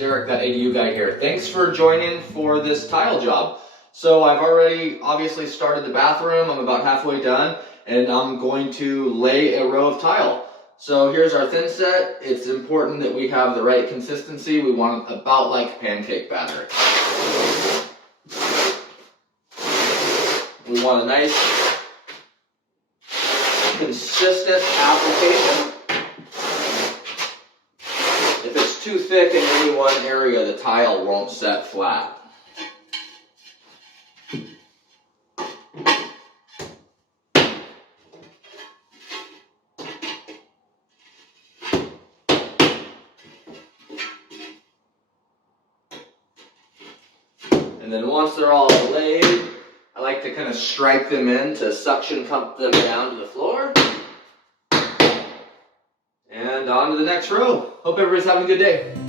Derek, that ADU guy here. Thanks for joining for this tile job. So I've already obviously started the bathroom. I'm about halfway done, and I'm going to lay a row of tile. So here's our thin set. It's important that we have the right consistency. We want it about like pancake batter. We want a nice, consistent application. If it's too thick in any one area, the tile won't set flat. And then once they're all laid, I like to kind of strike them in to suction cup them down to the floor. And on to the next row. Hope everybody's having a good day.